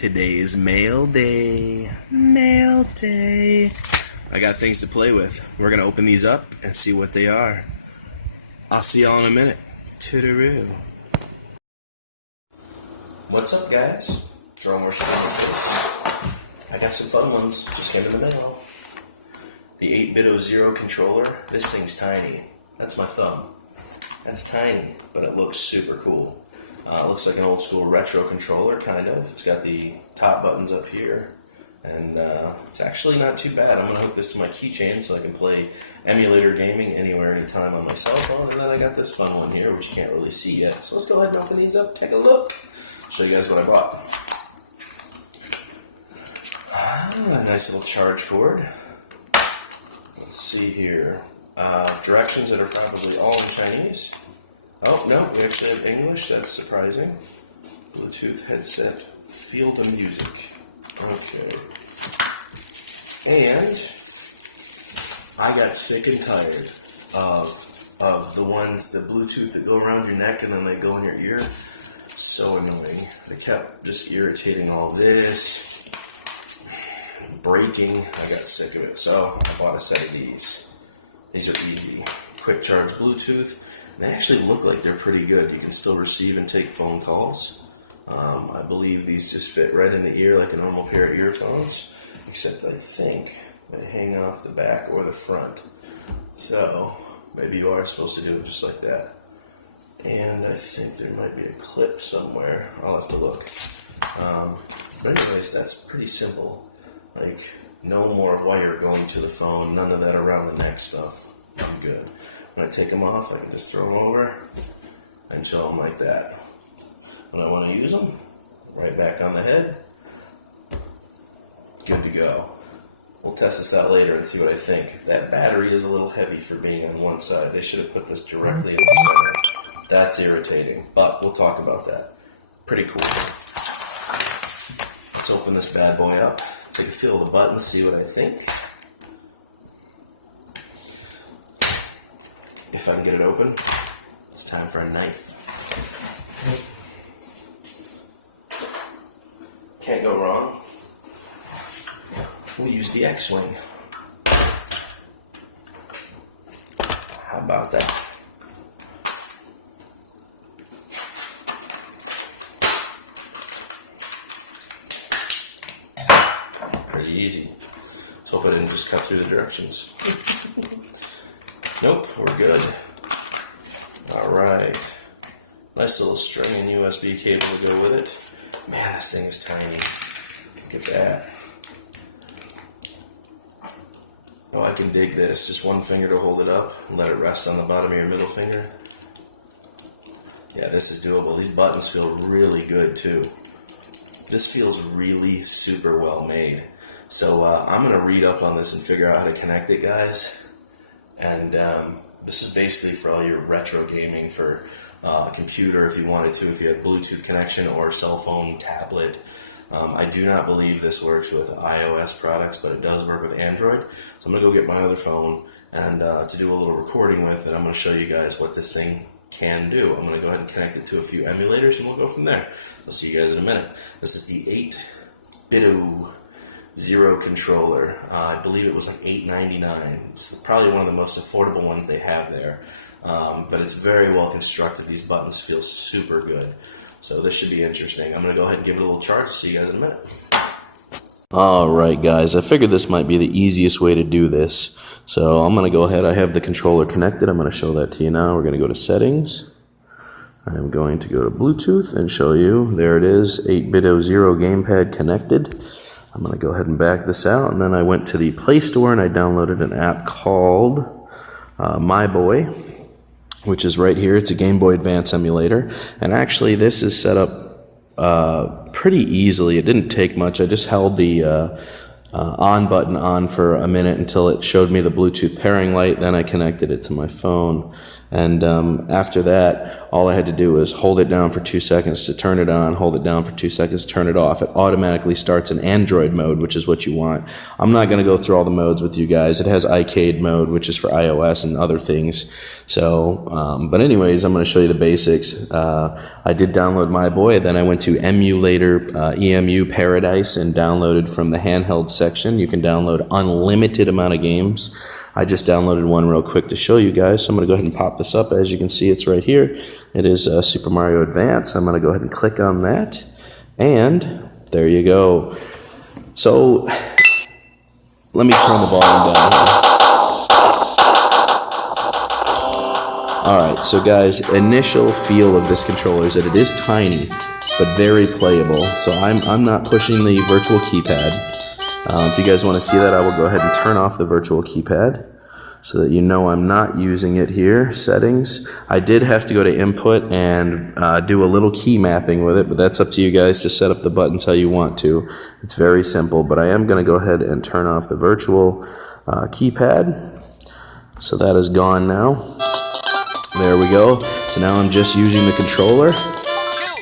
today's mail day. Mail day. I got things to play with. We're going to open these up and see what they are. I'll see y'all in a minute. Toodaloo. What's up, guys? Throw more shit on the face. I got some fun ones. Just came in the mail. The 8Bitdo Zero controller. This thing's tiny. That's my thumb. That's tiny, but it looks super cool. It looks like an old school retro controller, kind of. It's got the top buttons up here, and it's actually not too bad. I'm going to hook this to my keychain so I can play emulator gaming anywhere, anytime on my cell phone. And then I got this fun one here, which you can't really see yet. So let's go ahead and open these up, take a look, show you guys what I bought. A nice little charge cord. Let's see here. Directions that are probably all in Chinese. Oh, no, we actually have English. That's surprising. Bluetooth headset. Feel the music. Okay. And I got sick and tired of the ones, the Bluetooth that go around your neck and then they go in your ear. So annoying. They kept just irritating all this. Breaking. I got sick of it. So I bought a set of these. These are easy. Quick charge Bluetooth. They actually look like they're pretty good. You can still receive and take phone calls. I believe these just fit right in the ear like a normal pair of earphones, except I think they hang off the back or the front. So maybe you are supposed to do it just like that. And I think there might be a clip somewhere. I'll have to look. But anyways, that's pretty simple. Like, no more wire going to the phone, none of that around the neck stuff. I'm good. When I take them off, I can just throw them over and show them like that. When I want to use them, right back on the head, good to go. We'll test this out later and see what I think. That battery is a little heavy for being on one side. They should have put this directly in the center. That's irritating, but we'll talk about that. Pretty cool. Let's open this bad boy up, take a feel of the buttons, see what I think. If I can get it open, it's time for a knife. Can't go wrong. We'll use the X-Wing. How about that? Pretty easy. Let's hope I didn't just cut through the directions. Nope, we're good. Alright. Nice little string and USB cable to go with it. Man, this thing is tiny. Look at that. Oh, I can dig this. Just one finger to hold it up and let it rest on the bottom of your middle finger. Yeah, this is doable. These buttons feel really good too. This feels really super well made. So I'm going to read up on this and figure out how to connect it, guys. And this is basically for all your retro gaming, for a computer if you wanted to, if you had Bluetooth connection or cell phone, tablet. I do not believe this works with iOS products, but it does work with Android. So I'm going to go get my other phone and to do a little recording with, and I'm going to show you guys what this thing can do. I'm going to go ahead and connect it to a few emulators, and we'll go from there. I'll see you guys in a minute. This is the 8Bitdo Zero controller. I believe it was like $8.99. It's probably one of the most affordable ones they have there. But it's very well constructed. These buttons feel super good. So this should be interesting. I'm going to go ahead and give it a little charge. See you guys in a minute. Alright guys, I figured this might be the easiest way to do this. So I'm going to go ahead. I have the controller connected. I'm going to show that to you now. We're going to go to settings. I'm going to go to Bluetooth and show you. There it is, 8Bitdo Zero gamepad connected. I'm going to go ahead and back this out, and then I went to the Play Store and I downloaded an app called My Boy, which is right here. It's a Game Boy Advance emulator, and actually this is set up pretty easily. It didn't take much. I just held the on button on for a minute until it showed me the Bluetooth pairing light, then I connected it to my phone, And after that, all I had to do was hold it down for 2 seconds to turn it on, hold it down for 2 seconds, turn it off. It automatically starts in Android mode, which is what you want. I'm not going to go through all the modes with you guys. It has iCade mode, which is for iOS and other things. So, but anyways, I'm going to show you the basics. I did download My Boy, then I went to Emulator EMU Paradise and downloaded from the handheld section. You can download unlimited amount of games. I just downloaded one real quick to show you guys, so I'm going to go ahead and pop this up. As you can see, it's right here. It is Super Mario Advance. I'm going to go ahead and click on that, and there you go. So let me turn the volume down here. Alright, so guys, initial feel of this controller is that it is tiny, but very playable. So I'm not pushing the virtual keypad. If you guys want to see that, I will go ahead and turn off the virtual keypad so that you know I'm not using it here. Settings. I did have to go to input and do a little key mapping with it, but that's up to you guys to set up the buttons how you want to. It's very simple, but I am going to go ahead and turn off the virtual keypad. So that is gone now. There we go. So now I'm just using the controller.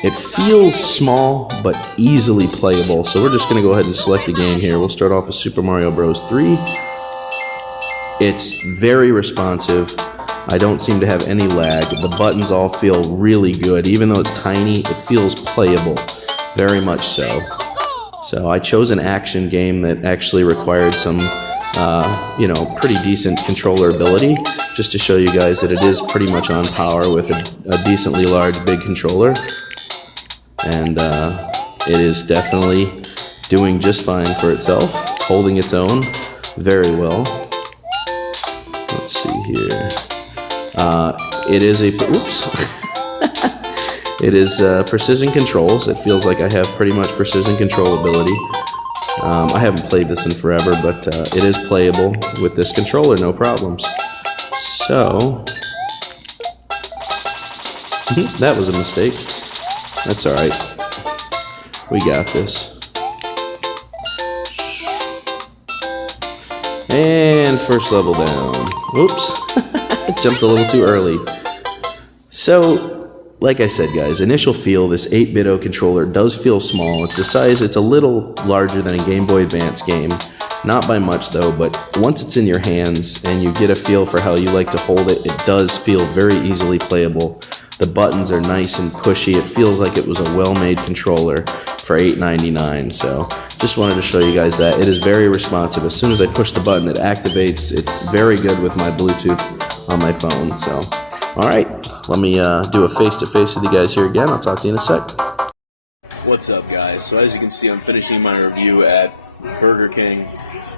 It feels small, but easily playable. So we're just going to go ahead and select the game here. We'll start off with Super Mario Bros. 3. It's very responsive. I don't seem to have any lag. The buttons all feel really good. Even though it's tiny, it feels playable. Very much so. So I chose an action game that actually required some, pretty decent controller ability, just to show you guys that it is pretty much on par with a decently large, big controller. And it is definitely doing just fine for itself. It's holding its own very well. Let's see here. It is a it is precision controls. It feels like I have pretty much precision control ability. I haven't played this in forever, but it is playable with this controller, no problems. So that was a mistake. That's alright. We got this. And first level down. Oops. Jumped a little too early. So, like I said, guys, initial feel, this 8Bitdo controller does feel small. It's the size, it's a little larger than a Game Boy Advance game. Not by much, though, but once it's in your hands and you get a feel for how you like to hold it, it does feel very easily playable. The buttons are nice and pushy. It feels like it was a well-made controller for $8.99. So just wanted to show you guys that. It is very responsive. As soon as I push the button, it activates. It's very good with my Bluetooth on my phone. So, all right, let me do a face-to-face with you guys here again. I'll talk to you in a sec. What's up, guys? So as you can see, I'm finishing my review at Burger King.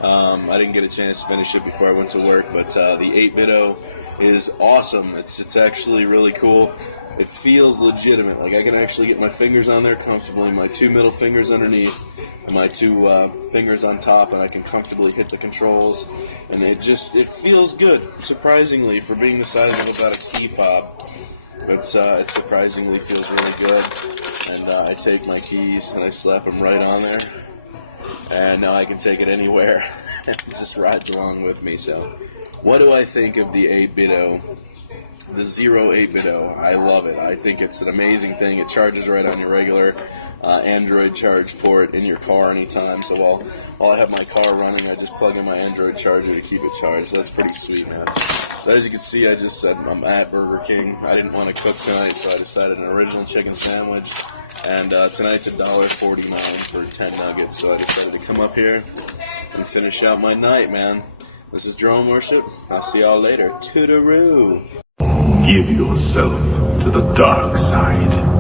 I didn't get a chance to finish it before I went to work, but the 8Bitdo is awesome. It's actually really cool. It feels legitimate. Like I can actually get my fingers on there comfortably, my 2 middle fingers underneath, and my 2 fingers on top, and I can comfortably hit the controls. And it feels good, surprisingly, for being the size of about a key fob. It surprisingly feels really good. And I take my keys and I slap them right on there. And now I can take it anywhere. It just rides along with me. So, what do I think of the 8Bitdo? The Zero 8Bitdo. I love it. I think it's an amazing thing. It charges right on your regular Android charge port in your car anytime. So while I have my car running, I just plug in my Android charger to keep it charged. That's pretty sweet, man. So as you can see, I just said I'm at Burger King. I didn't want to cook tonight, so I decided an original chicken sandwich. And tonight's $1.49 for 10 nuggets. So I decided to come up here and finish out my night, man. This is Drone Worship. I'll see y'all later. Toodaloo. Give yourself to the dark side.